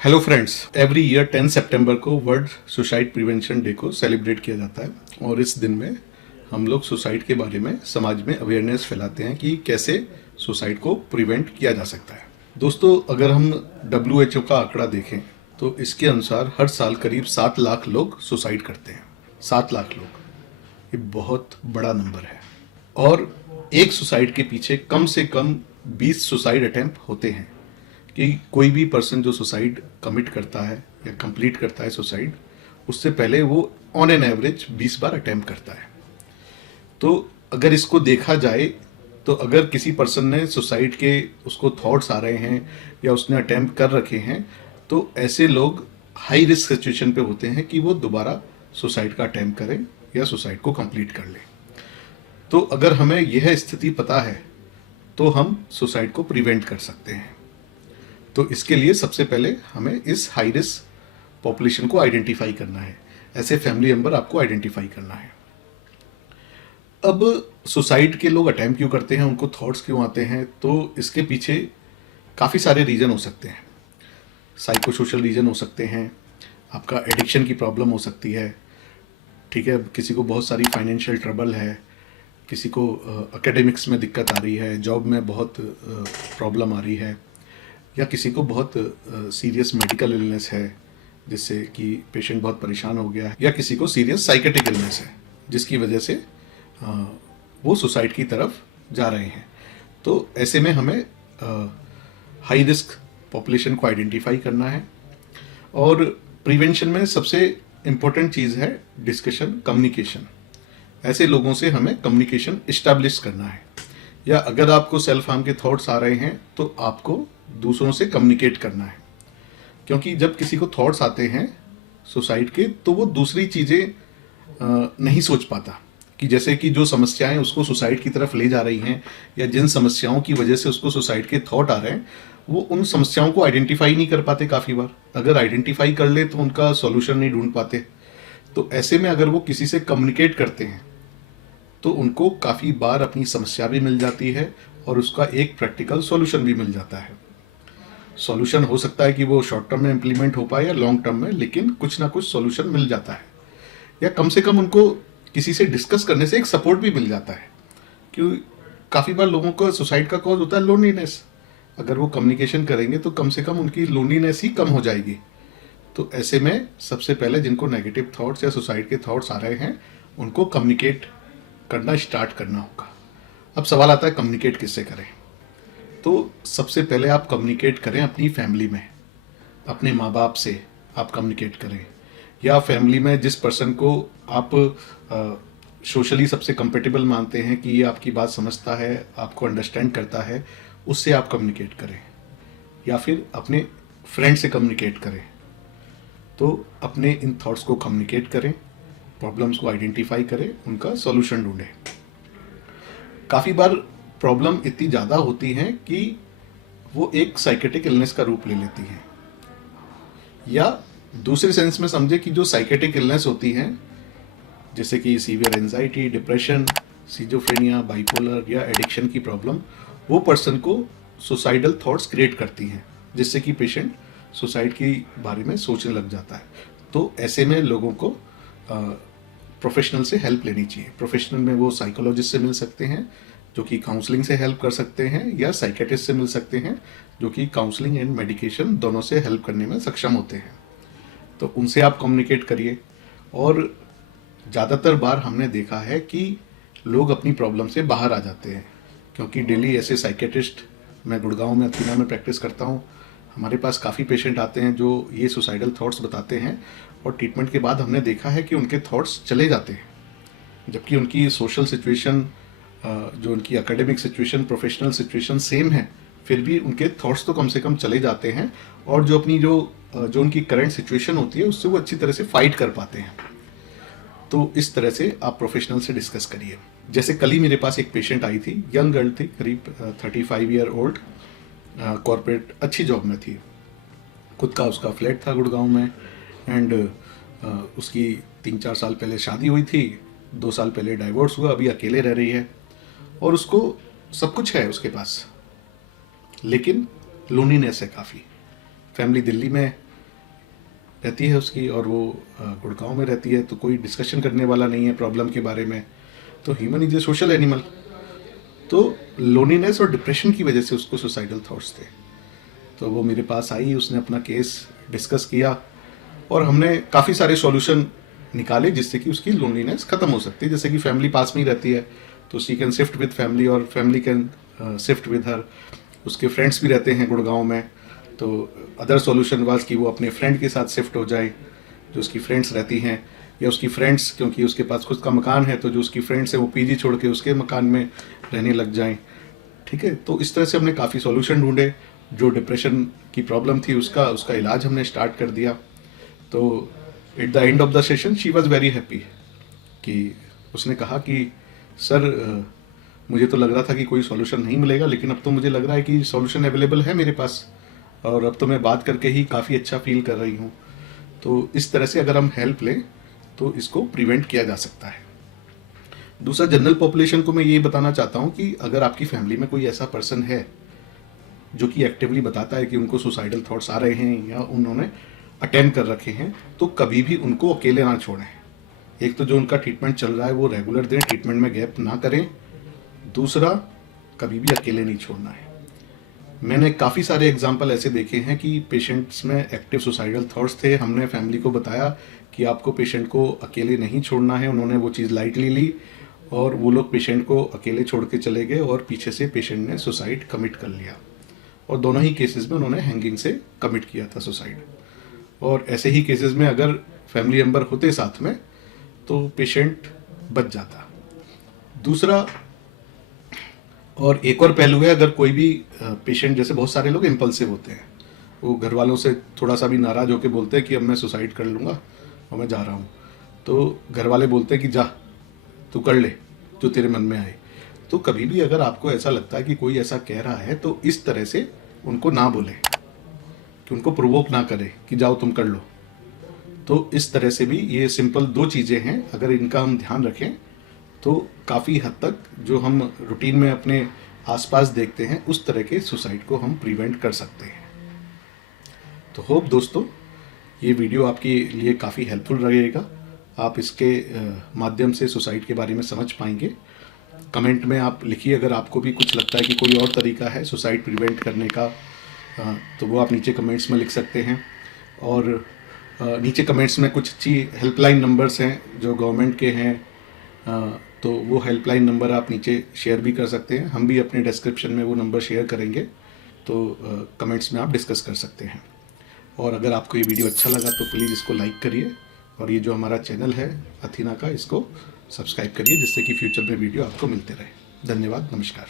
Hello friends, every year 10 सितंबर को world suicide prevention day को celebrate किया जाता है और इस दिन में हम लोग सुसाइड के बारे में समाज में अवेयरनेस फैलाते हैं कि कैसे सुसाइड को प्रिवेंट किया जा सकता है। दोस्तों, अगर हम WHO का आंकड़ा देखें तो इसके अनुसार हर साल करीब 7 लाख लोग सुसाइड करते हैं। 7 लाख लोग, ये बहुत बड़ा नंबर है और एक सुसाइड के पीछे कम से कम 20 सुसाइड अटेम्प्ट होते हैं कि कोई भी पर्सन जो सुसाइड कमिट करता है या कंप्लीट करता है सुसाइड, उससे पहले वो on an average 20 bar attempt करता है। तो अगर इसको देखा जाए तो अगर किसी पर्सन ने सुसाइड के उसको थॉट्स आ रहे हैं या उसने अटेम्प्ट कर रखे हैं तो ऐसे लोग हाई रिस्क सिचुएशन पे होते हैं कि वो दोबारा सुसाइड का अटेम्प्ट करें या सुसाइड को कंप्लीट कर लें। तो अगर हमें यह स्थिति पता है तो हम सुसाइड को प्रिवेंट कर सकते हैं। तो इसके लिए सबसे पहले हमें इस हाई रिस्क पॉपुलेशन को आइडेंटिफाई करना है, ऐसे फैमिली मेंबर आपको आइडेंटिफाई करना है। अब सुसाइड के लोग अटेम्प्ट क्यों करते हैं, उनको थॉट्स क्यों आते हैं, तो इसके पीछे काफ़ी सारे रीज़न हो सकते हैं। साइको सोशल रीज़न हो सकते हैं, आपका एडिक्शन की प्रॉब्लम हो सकती है, ठीक है, किसी को बहुत सारी फाइनेंशियल ट्रबल है, किसी को एकेडमिक्स में दिक्कत आ रही है, जॉब में बहुत प्रॉब्लम आ रही है, या किसी को बहुत सीरियस मेडिकल इलनेस है जिससे कि पेशेंट बहुत परेशान हो गया है, या किसी को सीरियस साइकेट्रिक इलनेस है जिसकी वजह से वो सुसाइड की तरफ जा रहे हैं। तो ऐसे में हमें हाई रिस्क पॉपुलेशन को आइडेंटिफाई करना है और प्रिवेंशन में सबसे इम्पोर्टेंट चीज़ है डिस्कशन, कम्युनिकेशन। ऐसे लोगों से हमें कम्युनिकेशन इस्टेब्लिश करना है, या अगर आपको सेल्फ हार्म के थॉट्स आ रहे हैं तो आपको दूसरों से कम्युनिकेट करना है, क्योंकि जब किसी को थॉट्स आते हैं सुसाइड के तो वो दूसरी चीज़ें नहीं सोच पाता, कि जैसे कि जो समस्याएं उसको सुसाइड की तरफ ले जा रही हैं या जिन समस्याओं की वजह से उसको सुसाइड के थॉट आ रहे हैं वो उन समस्याओं को आइडेंटिफाई नहीं कर पाते। काफ़ी बार अगर आइडेंटिफाई कर ले तो उनका सॉल्यूशन नहीं ढूंढ पाते। तो ऐसे में अगर वो किसी से कम्युनिकेट करते हैं तो उनको काफ़ी बार अपनी समस्या भी मिल जाती है और उसका एक प्रैक्टिकल सॉल्यूशन भी मिल जाता है। सॉल्यूशन हो सकता है कि वो शॉर्ट टर्म में इम्प्लीमेंट हो पाए या लॉन्ग टर्म में, लेकिन कुछ ना कुछ सॉल्यूशन मिल जाता है, या कम से कम उनको किसी से डिस्कस करने से एक सपोर्ट भी मिल जाता है। क्योंकि काफ़ी बार लोगों को सुसाइड का कॉज होता है लोनलीनेस। अगर वो कम्युनिकेशन करेंगे तो कम से कम उनकी लोनलीनेस ही कम हो जाएगी। तो ऐसे में सबसे पहले जिनको नेगेटिव थॉट्स या सुसाइड के थॉट्स आ रहे हैं उनको कम्युनिकेट करना स्टार्ट करना होगा। अब सवाल आता है कम्युनिकेट किससे करें। तो सबसे पहले आप कम्युनिकेट करें अपनी फैमिली में, अपने माँ बाप से आप कम्युनिकेट करें, या फैमिली में जिस पर्सन को आप सोशली सबसे कंपेटेबल मानते हैं कि ये आपकी बात समझता है, आपको अंडरस्टैंड करता है, उससे आप कम्युनिकेट करें, या फिर अपने फ्रेंड से कम्युनिकेट करें। तो अपने इन थॉट्स को कम्युनिकेट करें, प्रॉब्लम्स को आइडेंटिफाई करें, उनका सॉल्यूशन ढूंढें। काफ़ी बार प्रॉब्लम इतनी ज़्यादा होती हैं कि वो एक साइकेट्रिक इलनेस का रूप ले लेती हैं, या दूसरे सेंस में समझे कि जो साइकेट्रिक इलनेस होती हैं जैसे कि severe anxiety, depression, schizophrenia, bipolar या एडिक्शन की प्रॉब्लम, वो पर्सन को सुसाइडल थॉट्स क्रिएट करती हैं जिससे कि पेशेंट सुसाइड के बारे में सोचने लग जाता है। तो ऐसे में लोगों को प्रोफेशनल से हेल्प लेनी चाहिए। प्रोफेशनल में वो साइकोलॉजिस्ट से मिल सकते हैं जो कि काउंसलिंग से हेल्प कर सकते हैं, या साइकेट्रिस्ट से मिल सकते हैं जो कि काउंसलिंग एंड मेडिकेशन दोनों से हेल्प करने में सक्षम होते हैं। तो उनसे आप कम्युनिकेट करिए। और ज़्यादातर बार हमने देखा है कि लोग अपनी प्रॉब्लम से बाहर आ जाते हैं, क्योंकि डेली ऐसे साइकेट्रिस्ट, मैं गुड़गांव में अथीना में प्रैक्टिस करता हूँ, हमारे पास काफ़ी पेशेंट आते हैं जो ये सुसाइडल थॉट्स बताते हैं और ट्रीटमेंट के बाद हमने देखा है कि उनके थॉट्स चले जाते हैं, जबकि उनकी सोशल सिचुएशन, जो उनकी academic situation, professional situation same है, फिर भी उनके थॉट्स तो कम से कम चले जाते हैं और जो अपनी जो उनकी करंट सिचुएशन होती है उससे वो अच्छी तरह से फाइट कर पाते हैं। तो इस तरह से आप प्रोफेशनल से डिस्कस करिए। जैसे कल ही मेरे पास एक पेशेंट आई थी, यंग गर्ल थी, करीब 35 ईयर ओल्ड, कॉर्पोरेट अच्छी जॉब में थी, खुद का उसका फ्लैट था गुड़गांव में, एंड उसकी 3-4 साल पहले शादी हुई थी, 2 साल पहले डाइवोर्स हुआ, अभी अकेले रह रही है और उसको सब कुछ है उसके पास, लेकिन लोनलीनेस है काफ़ी। फैमिली दिल्ली में, रहती है उसकी, और वो गुड़गांव में रहती है, तो कोई डिस्कशन करने वाला नहीं है प्रॉब्लम के बारे में। तो human is a social animal. तो लोनलीनेस और डिप्रेशन की वजह से उसको सुसाइडल थॉट्स थे। तो वो मेरे पास आई, उसने अपना केस डिस्कस किया और हमने काफ़ी सारे सॉल्यूशन निकाले जिससे कि उसकी लोनलीनेस ख़त्म हो सकती है। जैसे कि फैमिली पास में ही रहती है तो she can shift with family और family can shift with her. उसके फ्रेंड्स भी रहते हैं गुड़गांव में, तो अदर सॉल्यूशन वाज कि वो अपने फ्रेंड के साथ शिफ्ट हो जाए जो उसकी फ्रेंड्स रहती हैं, या उसकी फ्रेंड्स, क्योंकि उसके पास खुद का मकान है तो जो उसकी फ्रेंड्स हैं वो पीजी छोड़ के उसके मकान में रहने लग जाएं। ठीक है, तो इस तरह से हमने काफ़ी सॉल्यूशन ढूंढे। जो डिप्रेशन की प्रॉब्लम थी उसका इलाज हमने स्टार्ट कर दिया। तो at the end of the session she was very happy कि उसने कहा कि सर मुझे तो लग रहा था कि कोई सॉल्यूशन नहीं मिलेगा, लेकिन अब तो मुझे लग रहा है कि सॉल्यूशन अवेलेबल है मेरे पास, और अब तो मैं बात करके ही काफ़ी अच्छा फील कर रही हूँ। तो इस तरह से अगर हम हेल्प लें तो इसको प्रिवेंट किया जा सकता है। दूसरा, जनरल पॉपुलेशन को मैं ये बताना चाहता हूँ कि अगर आपकी फैमिली में कोई ऐसा पर्सन है जो कि एक्टिवली बताता है कि उनको सुसाइडल थॉट्स आ रहे हैं या उन्होंने अटेम्प्ट कर रखे हैं, तो कभी भी उनको अकेले ना छोड़ें। एक तो जो उनका ट्रीटमेंट चल रहा है वो रेगुलर दें, ट्रीटमेंट में गैप ना करें। दूसरा, कभी भी अकेले नहीं छोड़ना है। मैंने काफ़ी सारे एग्जाम्पल ऐसे देखे हैं कि पेशेंट्स में एक्टिव सुसाइडल थॉट्स थे, हमने फैमिली को बताया कि आपको पेशेंट को अकेले नहीं छोड़ना है, उन्होंने वो चीज़ लाइटली ली और वो लोग पेशेंट को अकेले छोड़ के चले गए और पीछे से पेशेंट ने सुसाइड कमिट कर लिया। और दोनों ही केसेस में उन्होंने हैंगिंग से कमिट किया था सुसाइड। और ऐसे ही केसेस में अगर फैमिली मेम्बर होते साथ में तो पेशेंट बच जाता। दूसरा, और एक और पहलू है, अगर कोई भी पेशेंट, जैसे बहुत सारे लोग इम्पल्सिव होते हैं, वो घर वालों से थोड़ा सा भी नाराज़ होकर बोलते हैं कि अब मैं सुसाइड कर लूँगा और मैं जा रहा हूँ, तो घर वाले बोलते हैं कि जा तू कर ले जो तेरे मन में आए। तो कभी भी अगर आपको ऐसा लगता है कि कोई ऐसा कह रहा है तो इस तरह से उनको ना बोले, कि उनको प्रोवोक ना करे कि जाओ तुम कर लो। तो इस तरह से भी ये सिंपल 2 चीज़ें हैं, अगर इनका हम ध्यान रखें तो काफ़ी हद तक जो हम रूटीन में अपने आसपास देखते हैं उस तरह के सुसाइड को हम प्रिवेंट कर सकते हैं। तो होप दोस्तों ये वीडियो आपके लिए काफ़ी हेल्पफुल रहेगा। आप इसके माध्यम से सुसाइड के बारे में समझ पाएंगे। कमेंट में आप लिखिए अगर आपको भी कुछ लगता है कि कोई और तरीका है सुसाइड प्रिवेंट करने का, तो वो आप नीचे कमेंट्स में लिख सकते हैं। और नीचे कमेंट्स में कुछ अच्छी हेल्पलाइन नंबर्स हैं जो गवर्नमेंट के हैं, तो वो हेल्पलाइन नंबर आप नीचे शेयर भी कर सकते हैं। हम भी अपने डिस्क्रिप्शन में वो नंबर शेयर करेंगे, तो कमेंट्स में आप डिस्कस कर सकते हैं। और अगर आपको ये वीडियो अच्छा लगा तो प्लीज़ इसको लाइक करिए, और ये जो हमारा चैनल है अथीना का, इसको सब्सक्राइब करिए जिससे कि फ्यूचर में वीडियो आपको मिलते रहे। धन्यवाद, नमस्कार।